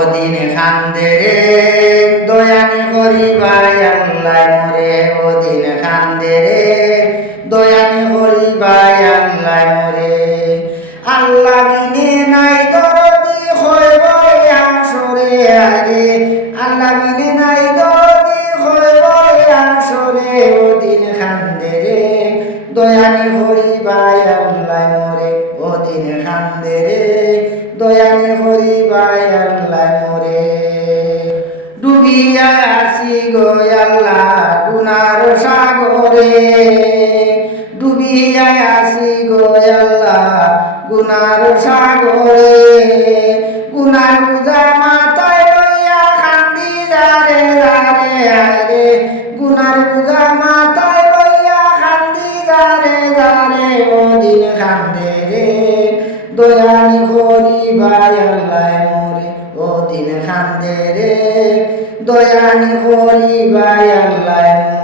ওদিন খান্দে রে দয়ানি করিবাই আল্লাহ মরে, ওদিন খান্দে রে দয়ানি করিবাই আল্লাহ মরে। আল্লাহ বিনে নাই দরদি হইব আসরে আরে, আল্লাহ বিনে নাই দরদি হইব আসরে, ওদিন খান্দে রে দয়ানি করিবাই আল্লাহ মরে, ওদিন খান্দে রে দয়ানি করিবাই আল্লাহ মরে। ডুবিয়া আসি গো আল্লাহ গুনার সাগরে, ডুবিয়া আসি গো আল্লাহ গুনার সাগরে, গুনার বুঝা মাথায় লইয়া কান্দি যারে যারে আরে, গুনার বুঝা মাথায় লইয়া কান্দি যারে যারে, ওদিন কান্দে রে দয়ানি করিবাই আল্লাহ মরে, ওদিন কান্দে রে দয়ানি করিবাই আল্লাহ মরে।